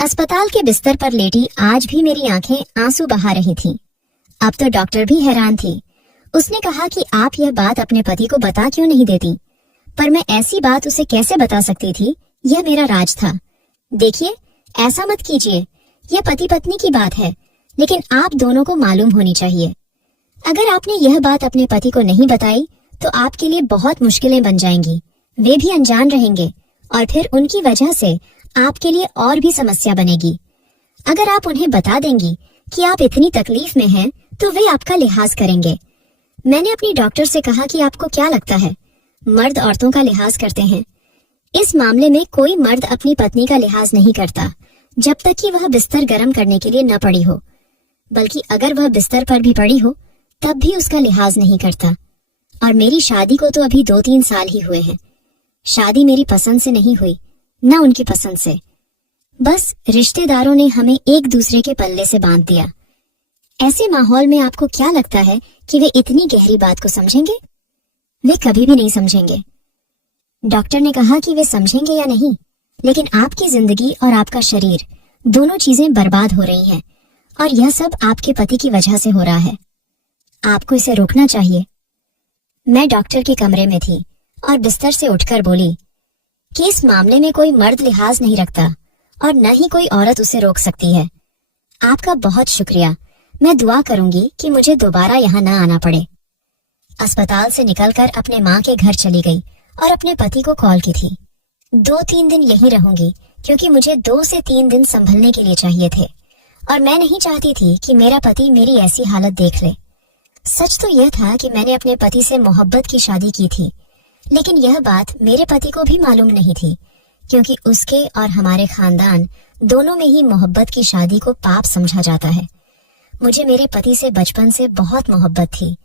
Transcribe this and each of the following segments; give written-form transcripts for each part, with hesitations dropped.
अस्पताल के बिस्तर पर लेटी आज भी मेरी आंखें आंसू बहा रही थीं। अब तो डॉक्टर भी हैरान थी। उसने कहा कि आप यह बात अपने पति को बता क्यों नहीं देती, पर मैं ऐसी बात उसे कैसे बता सकती थी, यह मेरा राज था। देखिए, ऐसा मत कीजिए, यह पति पत्नी की बात है, लेकिन आप दोनों को मालूम होनी चाहिए। अगर आपने यह बात अपने पति को नहीं बताई तो आपके लिए बहुत मुश्किलें बन जाएंगी। वे भी अनजान रहेंगे और फिर उनकी वजह से आपके लिए और भी समस्या बनेगी। अगर आप उन्हें बता देंगी कि आप इतनी तकलीफ में हैं, तो वे आपका लिहाज करेंगे। मैंने अपनी डॉक्टर से कहा कि आपको क्या लगता है, मर्द औरतों का लिहाज करते हैं? इस मामले में कोई मर्द अपनी पत्नी का लिहाज नहीं करता जब तक कि वह बिस्तर गर्म करने के लिए न पड़ी हो, बल्कि अगर वह बिस्तर पर भी पड़ी हो तब भी उसका लिहाज नहीं करता। और मेरी शादी को तो अभी 2-3 साल ही हुए हैं। शादी मेरी पसंद से नहीं हुई, न उनकी पसंद से। बस रिश्तेदारों ने हमें एक दूसरे के पल्ले से बांध दिया। ऐसे माहौल में आपको क्या लगता है कि वे इतनी गहरी बात को समझेंगे? वे कभी भी नहीं समझेंगे। डॉक्टर ने कहा कि वे समझेंगे या नहीं, लेकिन आपकी जिंदगी और आपका शरीर दोनों चीजें बर्बाद हो रही हैं, और यह सब आपके पति की वजह से हो रहा है। आपको इसे रोकना चाहिए। मैं डॉक्टर के कमरे में थी और बिस्तर से उठकर बोली कि इस मामले में कोई मर्द लिहाज नहीं रखता और न ही कोई औरत उसे रोक सकती है। आपका बहुत शुक्रिया। मैं दुआ करूंगी कि मुझे दोबारा यहाँ न आना पड़े। अस्पताल से निकलकर अपने माँ के घर चली गई और अपने पति को कॉल की थी। 2-3 दिन यहीं रहूंगी, क्योंकि मुझे 2 से 3 दिन संभलने के लिए चाहिए थे, और मैं नहीं चाहती थी कि मेरा पति मेरी ऐसी हालत देख ले। सच तो यह था कि मैंने अपने पति से मोहब्बत की शादी की थी, लेकिन यह बात मेरे पति को भी मालूम नहीं थी, क्योंकि उसके और हमारे खानदान दोनों में ही मोहब्बत की शादी को पाप समझा जाता है। मुझे मेरे पति से बचपन से बहुत मोहब्बत थी।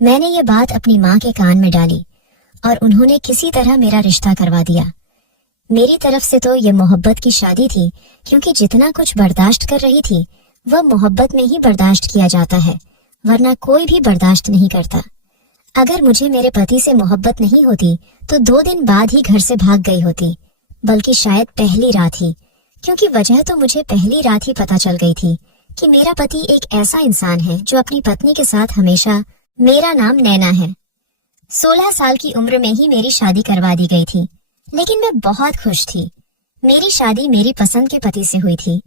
मैंने ये बात अपनी माँ के कान में डाली और उन्होंने किसी तरह मेरा रिश्ता करवा दिया। मेरी तरफ से तो ये मोहब्बत की शादी थी, क्योंकि जितना कुछ बर्दाश्त कर रही थी वह मोहब्बत में ही बर्दाश्त किया जाता है, वरना कोई भी बर्दाश्त नहीं करता। अगर मुझे मेरे पति से मोहब्बत नहीं होती तो 2 दिन बाद ही घर से भाग गई होती, बल्कि शायद पहली रात ही, क्योंकि वजह तो मुझे पहली रात ही पता चल गई थी कि मेरा पति एक ऐसा इंसान है जो अपनी पत्नी के साथ हमेशा। मेरा नाम नैना है। 16 साल की उम्र में ही मेरी शादी करवा दी गई थी, लेकिन मैं बहुत खुश थी। मेरी शादी मेरी पसंद के पति से हुई थी,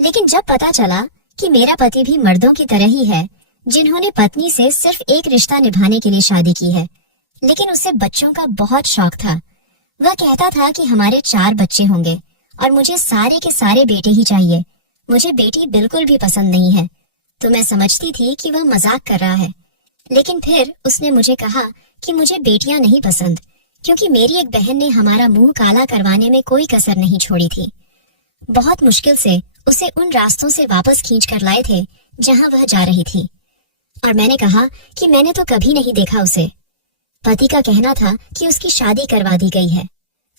लेकिन जब पता चला कि मेरा पति भी मर्दों की तरह ही है, जिन्होंने पत्नी से सिर्फ एक रिश्ता निभाने के लिए शादी की है, लेकिन उसे बच्चों का बहुत शौक था। वह कहता था कि हमारे 4 बच्चे होंगे और मुझे सारे के सारे बेटे ही चाहिए। मुझे बेटी बिल्कुल भी पसंद नहीं है। तो मैं समझती थी कि वह मजाक कर रहा है, लेकिन फिर उसने मुझे कहा कि मुझे बेटियां नहीं पसंद, क्योंकि मेरी एक बहन ने हमारा मुंह काला करवाने में कोई कसर नहीं छोड़ी थी। बहुत मुश्किल से उसे उन रास्तों से वापस खींच कर लाए थे जहां वह जा रही थी, और मैंने कहा कि मैंने तो कभी नहीं देखा उसे। पति का कहना था कि उसकी शादी करवा दी गई है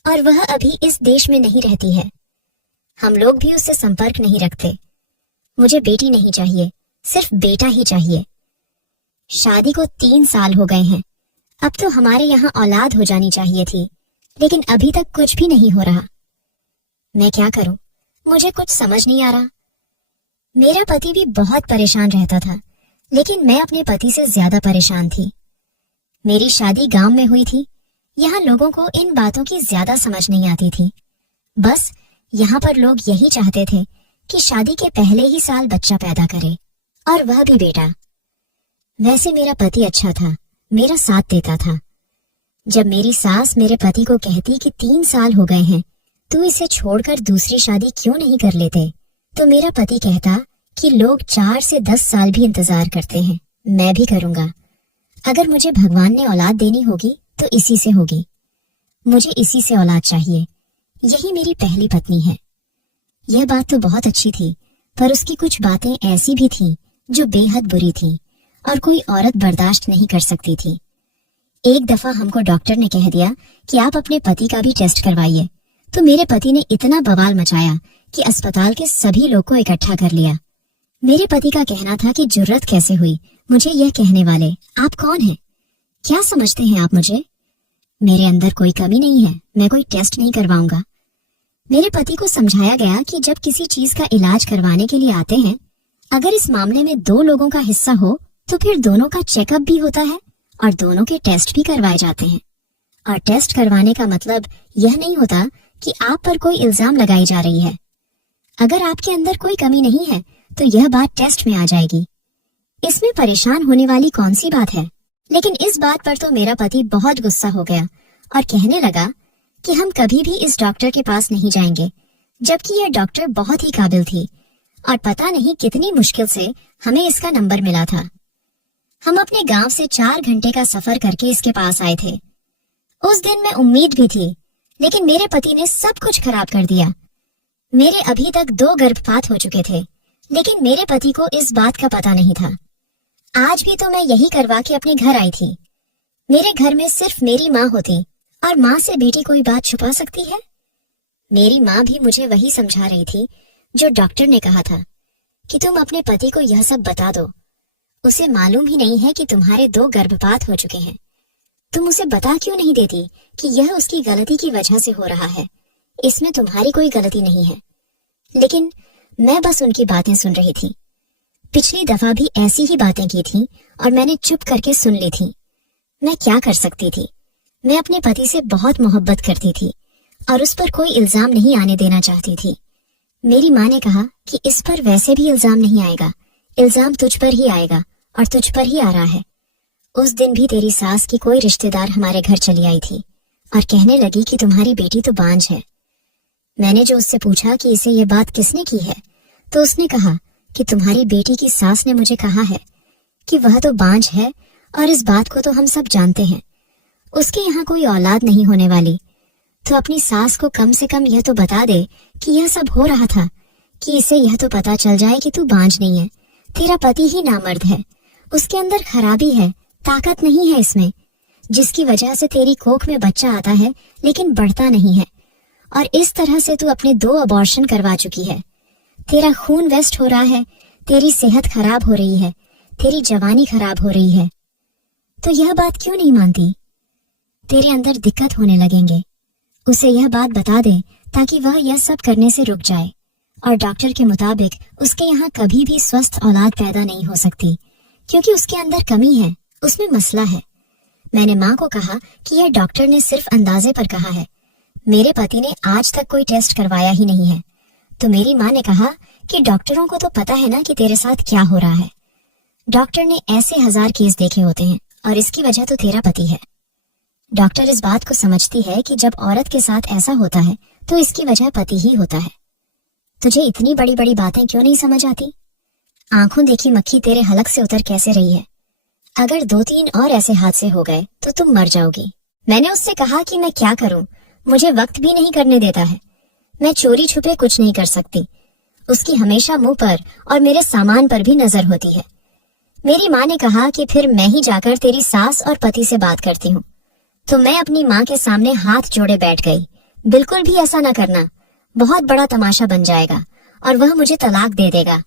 और वह अभी इस देश में नहीं रहती है। हम लोग भी उससे संपर्क नहीं रखते। मुझे बेटी नहीं चाहिए, सिर्फ बेटा ही चाहिए। शादी को 3 साल हो गए हैं। अब तो हमारे यहाँ औलाद हो जानी चाहिए थी, लेकिन अभी तक कुछ भी नहीं हो रहा। मैं क्या करूं? मुझे कुछ समझ नहीं आ रहा। मेरा पति भी बहुत परेशान रहता था, लेकिन मैं अपने पति से ज्यादा परेशान थी। मेरी शादी गांव में हुई थी। यहाँ लोगों को इन बातों की ज्यादा समझ नहीं आती थी। बस यहाँ पर लोग यही चाहते थे कि शादी के पहले ही साल बच्चा पैदा करे, और वह भी बेटा। वैसे मेरा पति अच्छा था, मेरा साथ देता था। जब मेरी सास मेरे पति को कहती कि 3 साल हो गए हैं, तू इसे छोड़कर दूसरी शादी क्यों नहीं कर लेते, तो मेरा पति कहता कि लोग 4 से 10 साल भी इंतजार करते हैं, मैं भी करूंगा। अगर मुझे भगवान ने औलाद देनी होगी तो इसी से होगी। मुझे इसी से औलाद चाहिए। यही मेरी पहली पत्नी है। यह बात तो बहुत अच्छी थी, पर उसकी कुछ बातें ऐसी भी थीं जो बेहद बुरी थीं और कोई औरत बर्दाश्त नहीं कर सकती थी। एक दफा हमको डॉक्टर ने कह दिया कि आप अपने पति का भी टेस्ट करवाइए, तो मेरे पति ने इतना बवाल मचाया कि अस्पताल के सभी लोग को इकट्ठा कर लिया। मेरे पति का कहना था कि जुर्रत कैसे हुई मुझे यह कहने वाले, आप कौन हैं? क्या समझते हैं आप मुझे? मेरे अंदर कोई कमी नहीं है, मैं कोई टेस्ट नहीं करवाऊंगा। मेरे पति को समझाया गया कि जब किसी चीज का इलाज करवाने के लिए आते हैं, अगर इस मामले में 2 लोगों का हिस्सा हो तो फिर दोनों का चेकअप भी होता है और दोनों के टेस्ट भी करवाए जाते हैं। और टेस्ट करवाने का मतलब यह नहीं होता कि आप पर कोई इल्जाम लगाई जा रही है। अगर आपके अंदर कोई कमी नहीं है तो यह बात टेस्ट में आ जाएगी। इसमें परेशान होने वाली कौन सी बात है? लेकिन इस बात पर तो मेरा पति बहुत गुस्सा हो गया और कहने लगा कि हम कभी भी इस डॉक्टर के पास नहीं जाएंगे, जबकि यह डॉक्टर बहुत ही काबिल थी और पता नहीं कितनी मुश्किल से हमें इसका नंबर मिला था। हम अपने गांव से 4 घंटे का सफर करके इसके पास आए थे। उस दिन में उम्मीद भी थी, लेकिन मेरे पति ने सब कुछ खराब कर दिया। मेरे अभी तक 2 गर्भपात हो चुके थे, लेकिन मेरे पति को इस बात का पता नहीं था। आज भी तो मैं यही करवा के अपने घर आई थी। मेरे घर में सिर्फ मेरी माँ होती और माँ से बेटी कोई बात छुपा सकती है? मेरी माँ भी मुझे वही समझा रही थी जो डॉक्टर ने कहा था कि तुम अपने पति को यह सब बता दो। उसे मालूम ही नहीं है कि तुम्हारे 2 गर्भपात हो चुके हैं। तुम उसे बता क्यों नहीं देती कि यह उसकी गलती की वजह से हो रहा है? इसमें तुम्हारी कोई गलती नहीं है। लेकिन मैं बस उनकी बातें सुन रही थी। पिछली दफा भी ऐसी ही बातें की थी और मैंने चुप करके सुन ली थी। मैं क्या कर सकती थी? मैं अपने पति से बहुत मोहब्बत करती थी और उस पर कोई इल्जाम नहीं आने देना चाहती थी। मेरी माँ ने कहा कि इस पर वैसे भी इल्जाम नहीं आएगा, इल्जाम तुझ पर ही आएगा और तुझ पर ही आ रहा है। उस दिन भी तेरी सास की कोई रिश्तेदार हमारे घर चली आई थी और कहने लगी कि तुम्हारी बेटी तो बांझ है। मैंने जो उससे पूछा कि इसे ये बात किसने की है, तो उसने कहा कि तुम्हारी बेटी की सास ने मुझे कहा है कि वह तो बांझ है और इस बात को तो हम सब जानते हैं। उसके यहाँ कोई औलाद नहीं होने वाली, तो अपनी सास को कम से कम यह तो बता दे कि यह सब हो रहा था, कि इसे यह तो पता चल जाए कि तू बांझ नहीं है, तेरा पति ही नामर्द है, उसके अंदर खराबी है, ताकत नहीं है इसमें, जिसकी वजह से तेरी कोख में बच्चा आता है लेकिन बढ़ता नहीं है। और इस तरह से तू अपने 2 अबॉर्शन करवा चुकी है। तेरा खून वेस्ट हो रहा है, तेरी सेहत खराब हो रही है, तेरी जवानी खराब हो रही है। तो यह बात क्यों नहीं मानती? तेरे अंदर दिक्कत होने लगेंगे। उसे यह बात बता दे ताकि वह यह सब करने से रुक जाए। और डॉक्टर के मुताबिक उसके यहाँ कभी भी स्वस्थ औलाद पैदा नहीं हो सकती, क्योंकि उसके अंदर कमी है, उसमें मसला है। मैंने माँ को कहा कि यह डॉक्टर ने सिर्फ अंदाजे पर कहा है, मेरे पति ने आज तक कोई टेस्ट करवाया ही नहीं है। तो मेरी माँ ने कहा कि डॉक्टरों को तो पता है ना कि तेरे साथ क्या हो रहा है। डॉक्टर ने ऐसे 1000 केस देखे होते हैं और इसकी वजह तो तेरा पति है। डॉक्टर इस बात को समझती है कि जब औरत के साथ ऐसा होता है तो इसकी वजह पति ही होता है। तुझे इतनी बड़ी बड़ी बातें क्यों नहीं समझ आती? आंखों देखी मक्खी तेरे हलक से उतर कैसे रही है? अगर 2-3 और ऐसे हादसे हो गए तो तुम मर जाओगी। मैंने उससे कहा कि मैं क्या करूं, मुझे वक्त भी नहीं करने देता है। मैं चोरी छुपे कुछ नहीं कर सकती। उसकी हमेशा मुंह पर और मेरे सामान पर भी नजर होती है। मेरी माँ ने कहा कि फिर मैं ही जाकर तेरी सास और पति से बात करती हूँ। तो मैं अपनी माँ के सामने हाथ जोड़े बैठ गई। बिल्कुल भी ऐसा न करना, बहुत बड़ा तमाशा बन जाएगा और वह मुझे तलाक दे देगा।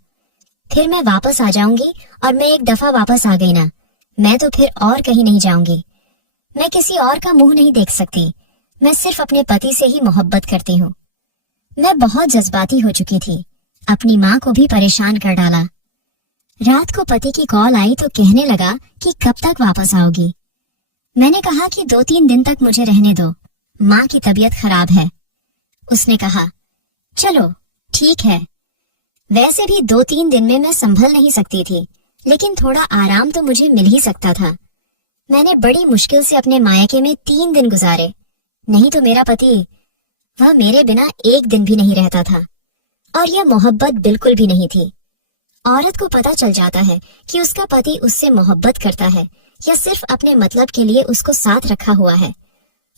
फिर मैं वापस आ जाऊंगी और मैं एक दफा वापस आ गई ना, मैं तो फिर और कहीं नहीं जाऊंगी। मैं किसी और का मुंह नहीं देख सकती। मैं सिर्फ अपने पति से ही मोहब्बत करती हूँ। मैं बहुत जज्बाती हो चुकी थी, अपनी माँ को भी परेशान कर डाला। रात को पति की कॉल आई तो कहने लगा कि कब तक वापस आओगी। मैंने कहा कि 2-3 दिन तक मुझे रहने दो, माँ की तबीयत खराब है। उसने कहा चलो ठीक है। वैसे भी 2-3 दिन में मैं संभल नहीं सकती थी, लेकिन थोड़ा आराम तो मुझे मिल ही सकता था। मैंने बड़ी मुश्किल से अपने मायके में 3 दिन गुजारे, नहीं तो मेरा पति, वह मेरे बिना 1 दिन भी नहीं रहता था। और यह मोहब्बत बिल्कुल भी नहीं थी। औरत को पता चल जाता है कि उसका पति उससे मोहब्बत करता है या सिर्फ अपने मतलब के लिए उसको साथ रखा हुआ है।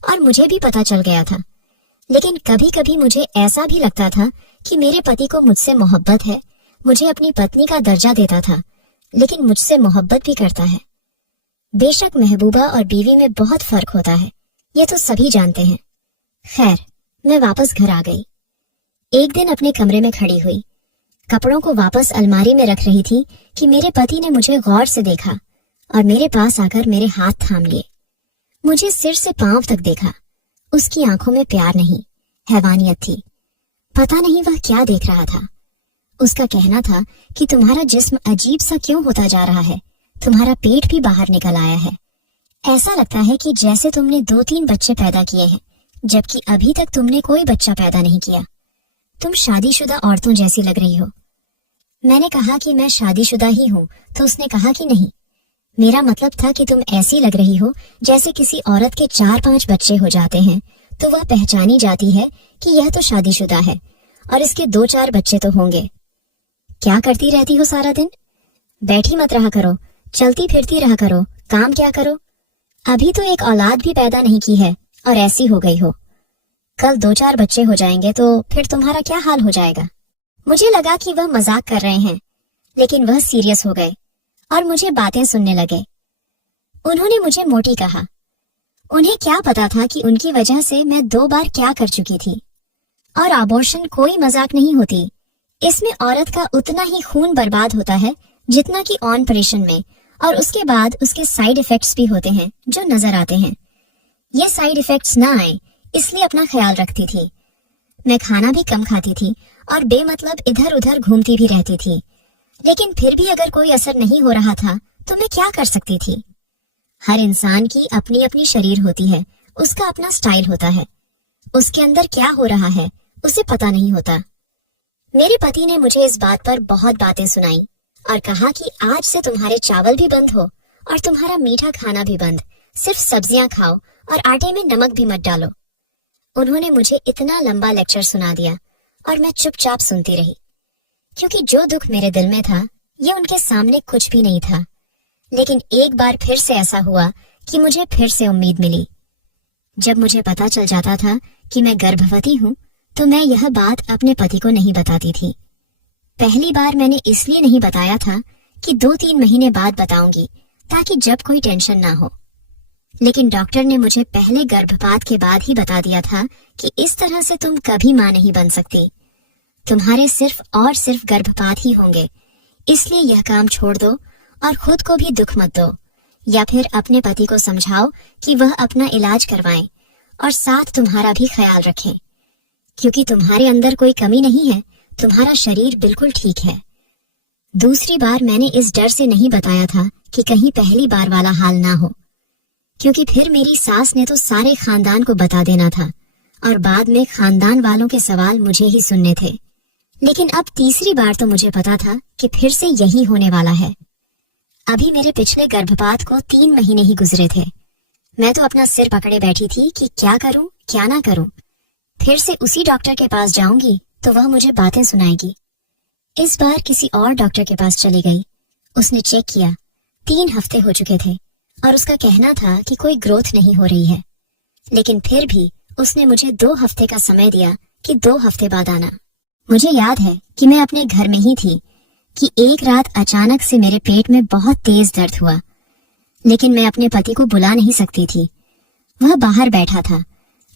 और मुझे भी पता चल गया था, लेकिन कभी कभी मुझे ऐसा भी लगता था कि मेरे पति को मुझसे मोहब्बत है, मुझे अपनी पत्नी का दर्जा देता था, लेकिन मुझसे मोहब्बत भी करता है। बेशक महबूबा और बीवी में बहुत फर्क होता है, ये तो सभी जानते हैं। खैर, मैं वापस घर आ गई। एक दिन अपने कमरे में खड़ी हुई, कपड़ों को वापस अलमारी में रख रही थी कि मेरे पति ने मुझे गौर से देखा और मेरे पास आकर मेरे हाथ थाम लिए। मुझे सिर से पांव तक देखा। उसकी आंखों में प्यार नहीं, हैवानियत थी। पता नहीं वह क्या देख रहा था। उसका कहना था कि तुम्हारा जिस्म अजीब सा क्यों होता जा रहा है, तुम्हारा पेट भी बाहर निकल आया है। ऐसा लगता है कि जैसे तुमने 2-3 बच्चे पैदा किए हैं, जबकि अभी तक तुमने कोई बच्चा पैदा नहीं किया। तुम शादीशुदा औरतों जैसी लग रही हो। मैंने कहा कि मैं शादीशुदा ही हूँ, तो उसने कहा कि नहीं, मेरा मतलब था कि तुम ऐसी लग रही हो जैसे किसी औरत के 4-5 बच्चे हो जाते हैं तो वह पहचानी जाती है कि यह तो शादीशुदा है और इसके 2-4 बच्चे तो होंगे। क्या करती रहती हो सारा दिन? बैठी मत रहा करो, चलती फिरती रहा करो, काम क्या करो। अभी तो एक औलाद भी पैदा नहीं की है और ऐसी हो गई हो। कल 2-4 बच्चे हो जाएंगे तो फिर तुम्हारा क्या हाल हो जाएगा। मुझे लगा कि वह मजाक कर रहे हैं, लेकिन वह सीरियस हो गए और मुझे बातें सुनने लगे। उन्होंने मुझे मोटी कहा। उन्हें क्या पता था कि उनकी वजह से मैं 2 बार क्या कर चुकी थी। और अबॉर्शन कोई मजाक नहीं होती। इसमें औरत का उतना ही खून बर्बाद होता है जितना कि ऑपरेशन में, और उसके बाद उसके साइड इफेक्ट्स भी होते हैं जो नजर आते हैं। ये साइड इफेक्ट्स ना आए इसलिए अपना ख्याल रखती थी। मैं खाना भी कम खाती थी और बेमतलब इधर उधर घूमती भी रहती थी, लेकिन फिर भी अगर कोई असर नहीं हो रहा था तो मैं क्या कर सकती थी। हर इंसान की अपनी अपनी शरीर होती है, उसका अपना स्टाइल होता है। उसके अंदर क्या हो रहा है उसे पता नहीं होता। मेरे पति ने मुझे इस बात पर बहुत बातें सुनाई और कहा कि आज से तुम्हारे चावल भी बंद हो और तुम्हारा मीठा खाना भी बंद, सिर्फ सब्जियां खाओ और आटे में नमक भी मत डालो। उन्होंने मुझे इतना लंबा लेक्चर सुना दिया और मैं चुपचाप सुनती रही, क्योंकि जो दुख मेरे दिल में था ये उनके सामने कुछ भी नहीं था। लेकिन एक बार फिर से ऐसा हुआ कि मुझे फिर से उम्मीद मिली। जब मुझे पता चल जाता था कि मैं गर्भवती हूँ तो मैं यह बात अपने पति को नहीं बताती थी। पहली बार मैंने इसलिए नहीं बताया था कि 2-3 महीने बाद बताऊंगी ताकि जब कोई टेंशन ना हो। लेकिन डॉक्टर ने मुझे पहले गर्भपात के बाद ही बता दिया था कि इस तरह से तुम कभी मां नहीं बन सकती। तुम्हारे सिर्फ और सिर्फ गर्भपात ही होंगे, इसलिए यह काम छोड़ दो और खुद को भी दुख मत दो, या फिर अपने पति को समझाओ कि वह अपना इलाज करवाएं और साथ तुम्हारा भी ख्याल रखें, क्योंकि तुम्हारे अंदर कोई कमी नहीं है, तुम्हारा शरीर बिल्कुल ठीक है। दूसरी बार मैंने इस डर से नहीं बताया था कि कहीं पहली बार वाला हाल ना हो, क्योंकि फिर मेरी सास ने तो सारे खानदान को बता देना था और बाद में खानदान वालों के सवाल मुझे ही सुनने थे। लेकिन अब तीसरी बार तो मुझे पता था कि फिर से यही होने वाला है। अभी मेरे पिछले गर्भपात को 3 महीने ही गुजरे थे। मैं तो अपना सिर पकड़े बैठी थी कि क्या करूं क्या ना करूं। फिर से उसी डॉक्टर के पास जाऊंगी तो वह मुझे बातें सुनाएगी। इस बार किसी और डॉक्टर के पास चली गई। उसने चेक किया, 3 हफ्ते हो चुके थे और उसका कहना था कि कोई ग्रोथ नहीं हो रही है। लेकिन फिर भी उसने मुझे 2 हफ्ते का समय दिया कि 2 हफ्ते बाद आना। मुझे याद है कि मैं अपने घर में ही थी कि एक रात अचानक से मेरे पेट में बहुत तेज दर्द हुआ, लेकिन मैं अपने पति को बुला नहीं सकती थी। वह बाहर बैठा था,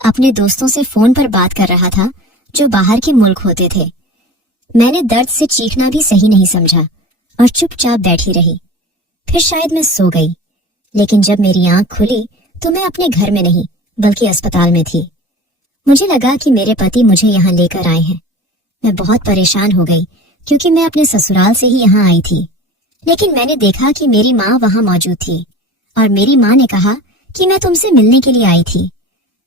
अपने दोस्तों से फोन पर बात कर रहा था जो बाहर के मुल्क होते थे। मैंने दर्द से चीखना भी सही नहीं समझा और चुपचाप बैठी रही। फिर शायद मैं सो गई, लेकिन जब मेरी आंख खुली तो मैं अपने घर में नहीं बल्कि अस्पताल में थी। मुझे लगा कि मेरे पति मुझे यहाँ लेकर आए हैं। मैं बहुत परेशान हो गई क्योंकि मैं अपने ससुराल से ही यहाँ आई थी। लेकिन मैंने देखा कि मेरी माँ वहाँ मौजूद थी और मेरी माँ ने कहा कि मैं तुमसे मिलने के लिए आई थी।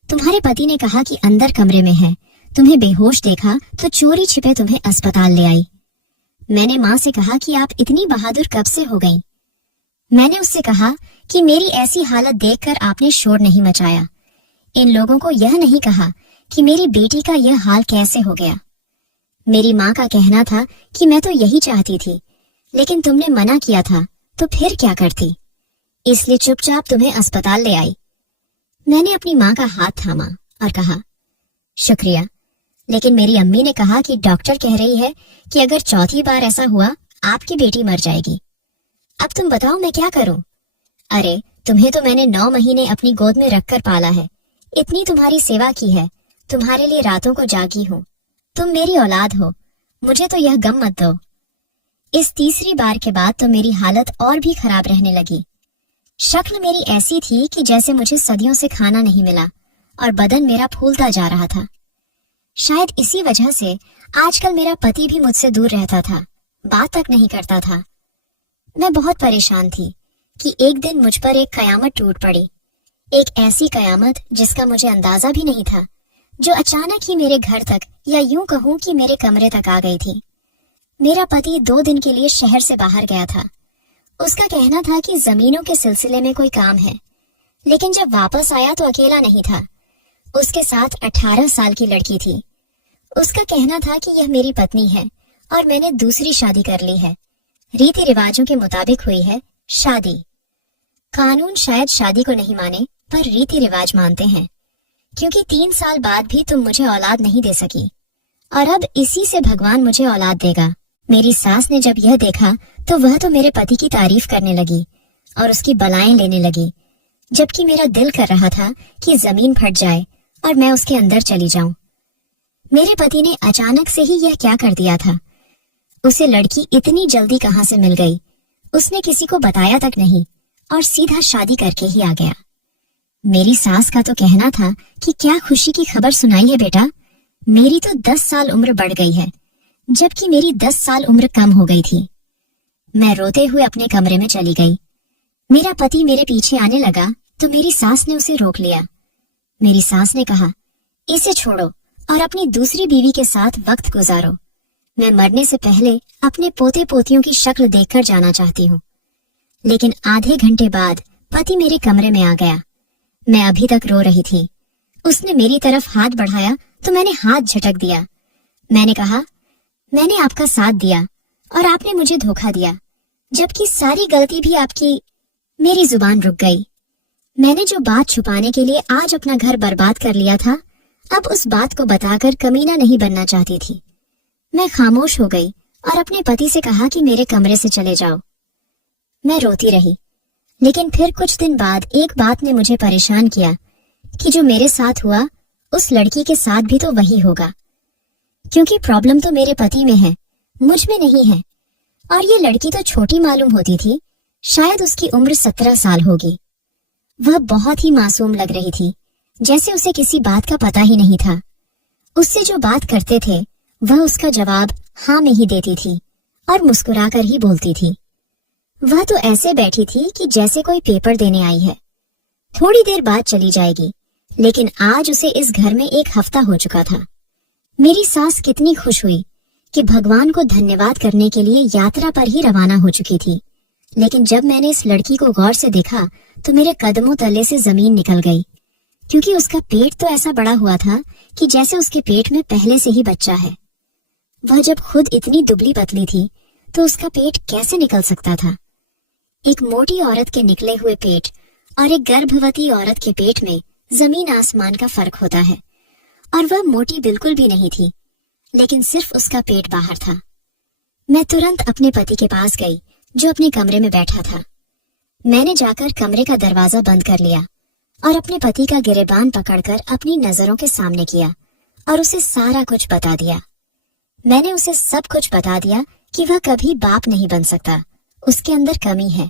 तुम्हारे पति ने कहा कि अंदर कमरे में है, तुम्हें बेहोश देखा तो चोरी छिपे तुम्हें अस्पताल ले आई। मैंने माँ से कहा कि आप इतनी बहादुर कब से हो गई। मैंने उससे कहा कि मेरी ऐसी हालत देखकर आपने शोर नहीं मचाया। इन लोगों को यह नहीं कहा कि मेरी बेटी का यह हाल कैसे हो गया। मेरी माँ का कहना था कि मैं तो यही चाहती थी, लेकिन तुमने मना किया था तो फिर क्या करती, इसलिए चुपचाप तुम्हें अस्पताल ले आई। मैंने अपनी माँ का हाथ थामा और कहा, शुक्रिया, लेकिन मेरी अम्मी ने कहा कि डॉक्टर कह रही है कि अगर चौथी बार ऐसा हुआ आपकी बेटी मर जाएगी। अब तुम बताओ मैं क्या करूं? अरे तुम्हें तो मैंने 9 महीने अपनी गोद में रखकर पाला है, इतनी तुम्हारी सेवा की है, तुम्हारे लिए रातों को जागी हूं, तुम मेरी औलाद हो, मुझे तो यह गम मत दो। इस तीसरी बार के बाद तो मेरी हालत और भी खराब रहने लगी। शक्ल मेरी ऐसी थी कि जैसे मुझे सदियों से खाना नहीं मिला और बदन मेरा फूलता जा रहा था। शायद इसी वजह से आजकल मेरा पति भी मुझसे दूर रहता था, बात तक नहीं करता था। मैं बहुत परेशान थी कि एक दिन मुझ पर एक कयामत टूट पड़ी, एक ऐसी कयामत जिसका मुझे अंदाजा भी नहीं था, जो अचानक ही मेरे घर तक, या यूं कहूं कि मेरे कमरे तक आ गई थी। मेरा पति 2 दिन के लिए शहर से बाहर गया था। उसका कहना था कि जमीनों के सिलसिले में कोई काम है, लेकिन जब वापस आया तो अकेला नहीं था, उसके साथ 18 साल की लड़की थी। उसका कहना था कि यह मेरी पत्नी है और मैंने दूसरी शादी कर ली है, रीति रिवाजों के मुताबिक हुई है शादी। कानून शायद शादी को नहीं माने, पर रीति रिवाज मानते हैं, क्योंकि 3 साल बाद भी तुम मुझे औलाद नहीं दे सकी, और अब इसी से भगवान मुझे औलाद देगा। मेरी सास ने जब यह देखा तो वह तो मेरे पति की तारीफ करने लगी और उसकी बलाएं लेने लगी, जबकि मेरा दिल कर रहा था कि जमीन फट जाए और मैं उसके अंदर चली जाऊं। मेरे पति ने अचानक से ही यह क्या कर दिया था। उसे लड़की इतनी जल्दी कहां से मिल गई, उसने किसी को बताया तक नहीं और सीधा शादी करके ही आ गया। मेरी सास का तो कहना था कि क्या खुशी की खबर सुनाई है बेटा, मेरी तो 10 साल उम्र बढ़ गई है, जबकि मेरी 10 साल उम्र कम हो गई थी। मैं रोते हुए अपने कमरे में चली गई। मेरा पति मेरे पीछे आने लगा तो मेरी सास ने उसे रोक लिया। मेरी सास ने कहा, इसे छोड़ो और अपनी दूसरी बीवी के साथ वक्त गुजारो। मैं मरने से पहले अपने पोते पोतियों की शक्ल देखकर जाना चाहती हूँ। लेकिन आधे घंटे बाद पति मेरे कमरे में आ गया। मैं अभी तक रो रही थी। उसने मेरी तरफ हाथ बढ़ाया तो मैंने हाथ झटक दिया। मैंने कहा, मैंने आपका साथ दिया और आपने मुझे धोखा दिया, जबकि सारी गलती भी आपकी। मेरी जुबान रुक गई। मैंने जो बात छुपाने के लिए आज अपना घर बर्बाद कर लिया था, अब उस बात को बताकर कमीना नहीं बनना चाहती थी। मैं खामोश हो गई और अपने पति से कहा कि मेरे कमरे से चले जाओ। मैं रोती रही, लेकिन फिर कुछ दिन बाद एक बात ने मुझे परेशान किया कि जो मेरे साथ हुआ उस लड़की के साथ भी तो वही होगा, क्योंकि प्रॉब्लम तो मेरे पति में है, मुझ में नहीं है। और ये लड़की तो छोटी मालूम होती थी, शायद उसकी उम्र 17 साल होगी। वह बहुत ही मासूम लग रही थी, जैसे उसे किसी बात का पता ही नहीं था। उससे जो बात करते थे वह उसका जवाब हाँ में ही देती थी और मुस्कुराकर ही बोलती थी। वह तो ऐसे बैठी थी कि जैसे कोई पेपर देने आई है, थोड़ी देर बाद चली जाएगी। लेकिन आज उसे इस घर में 1 हफ्ता हो चुका था। मेरी सास कितनी खुश हुई कि भगवान को धन्यवाद करने के लिए यात्रा पर ही रवाना हो चुकी थी। लेकिन जब मैंने इस लड़की को गौर से देखा तो मेरे कदमों तले से जमीन निकल गई, क्योंकि उसका पेट तो ऐसा बड़ा हुआ था कि जैसे उसके पेट में पहले से ही बच्चा है। वह जब खुद इतनी दुबली पतली थी तो उसका पेट कैसे निकल सकता था। एक मोटी औरत के निकले हुए पेट और एक गर्भवती औरत के पेट में जमीन आसमान का फर्क होता है। और वह मोटी बिल्कुल भी नहीं थी, लेकिन सिर्फ उसका पेट बाहर था। मैं तुरंत अपने पति के पास गई, जो अपने कमरे में बैठा था। मैंने जाकर कमरे का दरवाजा बंद कर लिया और अपने पति का गिरेबान पकड़कर अपनी नजरों के सामने किया और उसे सारा कुछ बता दिया। मैंने उसे सब कुछ बता दिया कि वह कभी बाप नहीं बन सकता, उसके अंदर कमी है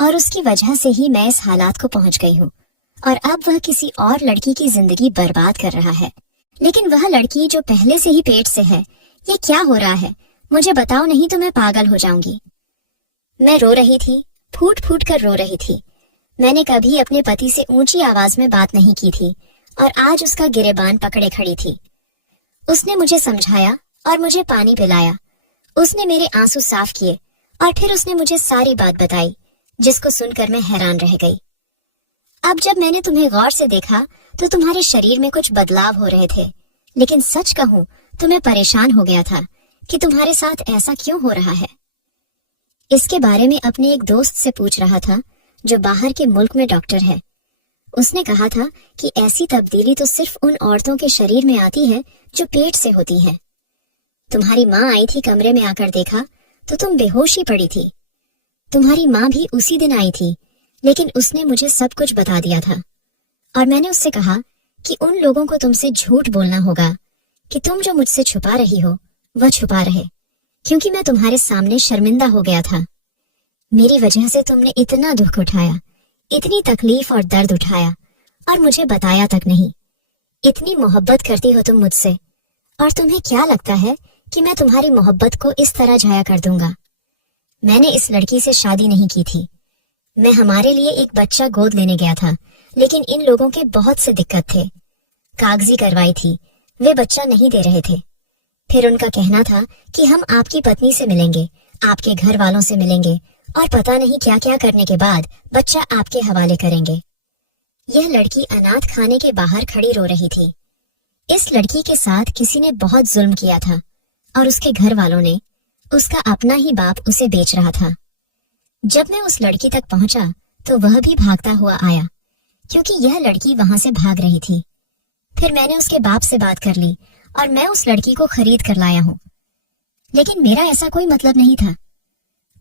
और उसकी वजह से ही मैं इस हालात को पहुंच गई हूँ, और अब वह किसी और लड़की की जिंदगी बर्बाद कर रहा है। लेकिन वह लड़की जो पहले से ही पेट से है, ये क्या हो रहा है, मुझे बताओ, नहीं तो मैं पागल हो जाऊंगी। मैं रो रही थी, फूट फूट कर रो रही थी। मैंने कभी अपने पति से ऊंची आवाज में बात नहीं की थी और आज उसका गिरेबान पकड़े खड़ी थी। उसने मुझे समझाया और मुझे पानी पिलाया। उसने मेरे आंसू साफ किए और फिर उसने मुझे सारी बात बताई, जिसको सुनकर मैं हैरान रह गई। अब जब मैंने तुम्हें गौर से देखा तो तुम्हारे शरीर में कुछ बदलाव हो रहे थे, लेकिन सच कहूं तो मैं परेशान हो गया था कि तुम्हारे साथ ऐसा क्यों हो रहा है। इसके बारे में अपने एक दोस्त से पूछ रहा था, जो बाहर के मुल्क में डॉक्टर है। उसने कहा था कि ऐसी तब्दीली तो सिर्फ उन औरतों के शरीर में आती है जो पेट से होती हैं। तुम्हारी माँ आई थी, कमरे में आकर देखा तो तुम बेहोश ही पड़ी थी। तुम्हारी माँ भी उसी दिन आई थी, लेकिन उसने मुझे सब कुछ बता दिया था। और मैंने उससे कहा कि उन लोगों को तुमसे झूठ बोलना होगा कि तुम जो मुझसे छुपा रही हो वह छुपा रहे, क्योंकि मैं तुम्हारे सामने शर्मिंदा हो गया था। मेरी वजह से तुमने इतना दुख उठाया, इतनी तकलीफ और दर्द उठाया और मुझे बताया तक नहीं। इतनी मोहब्बत करती हो तुम मुझसे, और तुम्हें क्या लगता है कि मैं तुम्हारी मोहब्बत को इस तरह जाया कर दूंगा? मैंने इस लड़की से शादी नहीं की थी। मैं हमारे लिए एक बच्चा गोद लेने गया था, लेकिन इन लोगों के बहुत से दिक्कत थे। कागजी कार्रवाई थी, वे बच्चा नहीं दे रहे थे। फिर उनका कहना था कि हम आपकी पत्नी से मिलेंगे, आपके घर वालों से मिलेंगे और पता नहीं क्या क्या करने के बाद बच्चा आपके हवाले करेंगे। यह लड़की अनाथ खाने के बाहर खड़ी रो रही थी। इस लड़की के साथ किसी ने बहुत जुल्म किया था और उसके घर वालों ने, उसका अपना ही बाप उसे बेच रहा था। जब मैं उस लड़की तक पहुंचा तो वह भी भागता हुआ आया, क्योंकि यह लड़की वहां से भाग रही थी। फिर मैंने उसके बाप से बात कर ली और मैं उस लड़की को खरीद कर लाया हूँ। लेकिन मेरा ऐसा कोई मतलब नहीं था।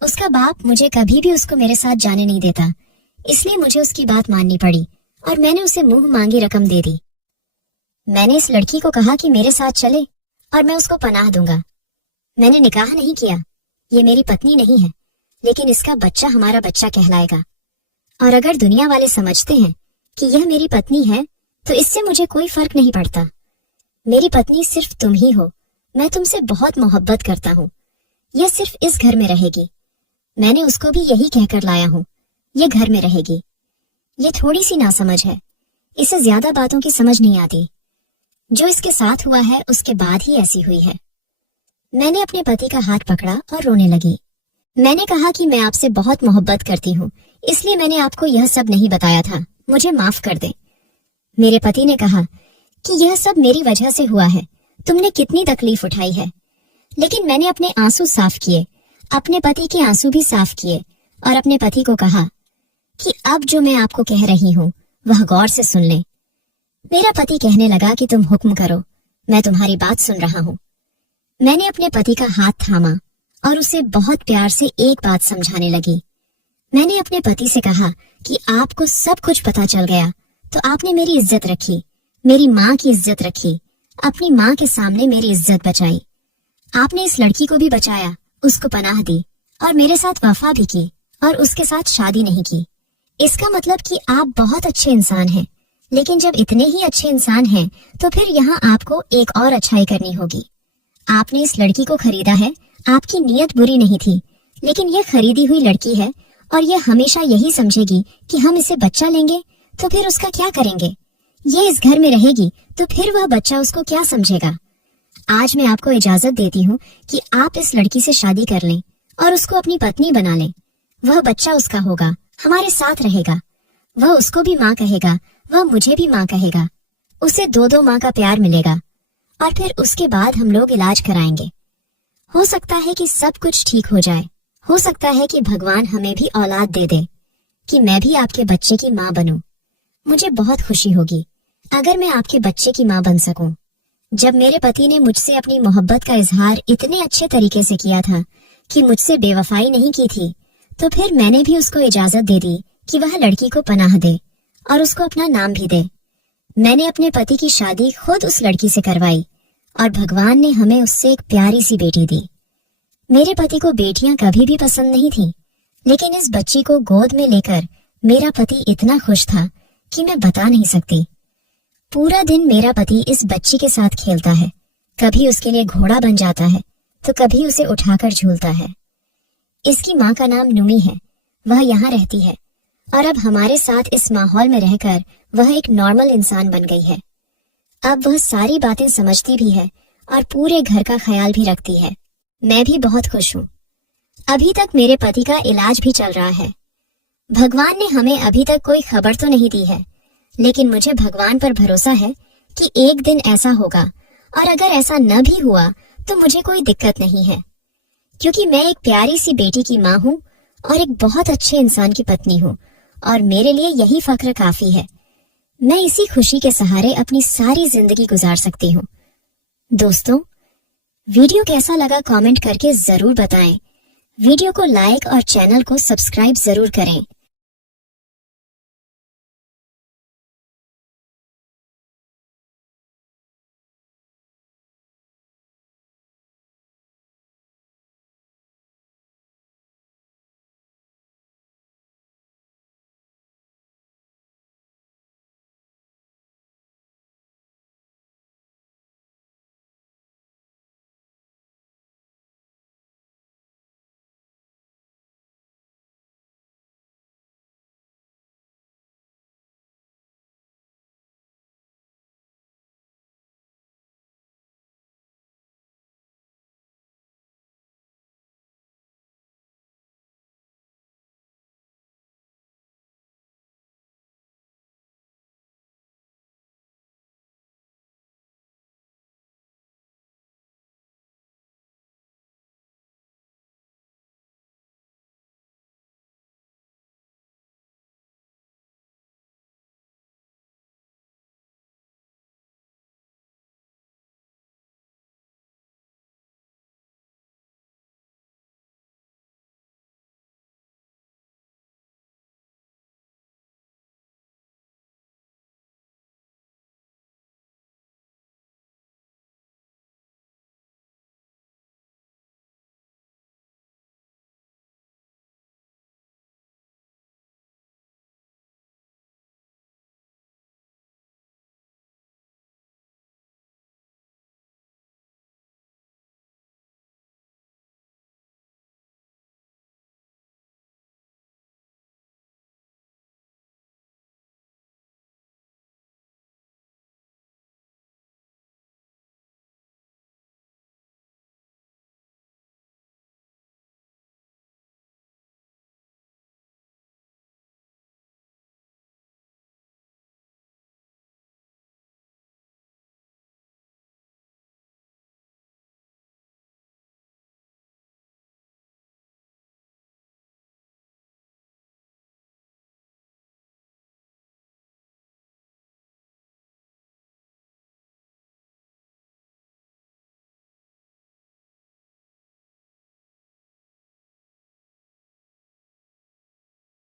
उसका बाप मुझे कभी भी उसको मेरे साथ जाने नहीं देता, इसलिए मुझे उसकी बात माननी पड़ी और मैंने उसे मुंह मांगी रकम दे दी। मैंने इस लड़की को कहा कि मेरे साथ चले और मैं उसको पनाह दूंगा। मैंने निकाह नहीं किया, ये मेरी पत्नी नहीं है, लेकिन इसका बच्चा हमारा बच्चा कहलाएगा। और अगर दुनिया वाले समझते हैं कि यह मेरी पत्नी है तो इससे मुझे कोई फर्क नहीं पड़ता। मेरी पत्नी सिर्फ तुम ही हो। मैं तुमसे बहुत मोहब्बत करता हूँ। यह सिर्फ इस घर में रहेगी। मैंने उसको भी यही कहकर लाया हूँ, ये घर में रहेगी। ये थोड़ी सी नासमझ है, इसे ज्यादा बातों की समझ नहीं आती। जो इसके साथ हुआ है उसके बाद ही ऐसी हुई है। मैंने अपने पति का हाथ पकड़ा और रोने लगी। मैंने कहा कि मैं आपसे बहुत मोहब्बत करती हूँ, इसलिए मैंने आपको यह सब नहीं बताया था, मुझे माफ कर दे। मेरे पति ने कहा कि यह सब मेरी वजह से हुआ है, तुमने कितनी तकलीफ उठाई है। लेकिन मैंने अपने आंसू साफ किए, अपने पति के आंसू भी साफ किए और अपने पति को कहा कि अब जो मैं आपको कह रही हूँ वह गौर से सुन ले। मेरा पति कहने लगा कि तुम हुक्म करो, मैं तुम्हारी बात सुन रहा हूँ। मैंने अपने पति का हाथ थामा और उसे बहुत प्यार से एक बात समझाने लगी। मैंने अपने पति से कहा कि आपको सब कुछ पता चल गया तो आपने मेरी इज्जत रखी, मेरी माँ की इज्जत रखी, अपनी माँ के सामने मेरी इज्जत बचाई। आपने इस लड़की को भी बचाया, उसको पनाह दी और मेरे साथ वफा भी की और उसके साथ शादी नहीं की। इसका मतलब कि आप बहुत अच्छे इंसान हैं। लेकिन जब इतने ही अच्छे इंसान हैं तो फिर यहाँ आपको एक और अच्छाई करनी होगी। आपने इस लड़की को खरीदा है, आपकी नीयत बुरी नहीं थी, लेकिन यह खरीदी हुई लड़की है और यह हमेशा यही समझेगी कि हम इसे बच्चा लेंगे तो फिर उसका क्या करेंगे। ये इस घर में रहेगी तो फिर वह बच्चा उसको क्या समझेगा। आज मैं आपको इजाजत देती हूँ कि आप इस लड़की से शादी कर लें और उसको अपनी पत्नी बना लें। वह बच्चा उसका होगा, हमारे साथ रहेगा। वह उसको भी माँ कहेगा, वह मुझे भी माँ कहेगा। उसे दो दो माँ का प्यार मिलेगा और फिर उसके बाद हम लोग इलाज कराएंगे। हो सकता है कि सब कुछ ठीक हो जाए। हो सकता है कि भगवान हमें भी औलाद दे दे, कि मैं भी आपके बच्चे की माँ बनूं। मुझे बहुत खुशी होगी अगर मैं आपके बच्चे की माँ बन सकूं। जब मेरे पति ने मुझसे अपनी मोहब्बत का इजहार इतने अच्छे तरीके से किया था कि मुझसे बेवफाई नहीं की थी, तो फिर मैंने भी उसको इजाजत दे दी कि वह लड़की को पनाह दे और उसको अपना नाम भी दे। मैंने अपने पति की शादी खुद उस लड़की से करवाई और भगवान ने हमें उससे एक प्यारी सी बेटी दी। मेरे पति को बेटियां कभी भी पसंद नहीं थी, लेकिन इस बच्ची को गोद में लेकर मेरा पति इतना खुश था कि मैं बता नहीं सकती। पूरा दिन मेरा पति इस बच्ची के साथ खेलता है, कभी उसके लिए घोड़ा बन जाता है तो कभी उसे उठाकर झूलता है। इसकी माँ का नाम नुमी है, वह यहाँ रहती है और अब हमारे साथ इस माहौल में रहकर वह एक नॉर्मल इंसान बन गई है। अब वह सारी बातें समझती भी है और पूरे घर का ख्याल भी रखती है। मैं भी बहुत खुश हूँ। अभी तक मेरे पति का इलाज भी चल रहा है। भगवान ने हमें अभी तक कोई खबर तो नहीं दी है, लेकिन मुझे भगवान पर भरोसा है कि एक दिन ऐसा होगा और अगर ऐसा न भी हुआ तो मुझे कोई दिक्कत नहीं है, क्योंकि मैं एक प्यारी सी बेटी की माँ हूँ और एक बहुत अच्छे इंसान की पत्नी हूँ और मेरे लिए यही फख्र काफी है। मैं इसी खुशी के सहारे अपनी सारी जिंदगी गुजार सकती हूँ। दोस्तों, वीडियो कैसा लगा कमेंट करके जरूर बताएं। वीडियो को लाइक और चैनल को सब्सक्राइब जरूर करें।